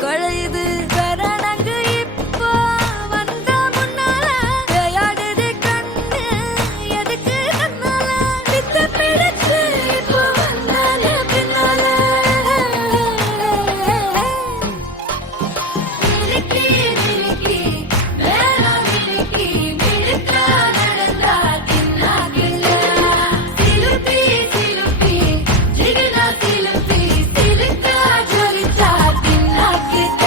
குழையுது கரணங்கு இப்போ வந்த முன்னால விளையாடுது கண்ணு எதுக்கு கண்ணால வித்த பிடிச்சு இப்போ வந்தால பின்னால மினுக்கி மினுக்கி வேணா மினுக்கி மினுக்கா நடந்தா தின்னா கில்ல சிலுப்பி சிலுப்பி ஜிகினா சிலுப்பி சிலுக்கா ஜொலிச்சா தின்னா கிட்ட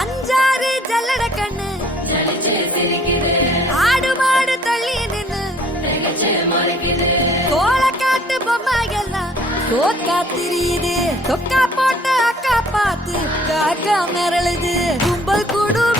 அஞ்சாறு ஜல்லட கண்ணு ஆடு மாடு தள்ளி நின்னு கோலக்காட்டு பொம்மை எல்லாம் சோக்கா திரியுது சொக்கா போட்ட அக்கா பார்த்து காக்கா மிரளுது கும்பல் கூடும்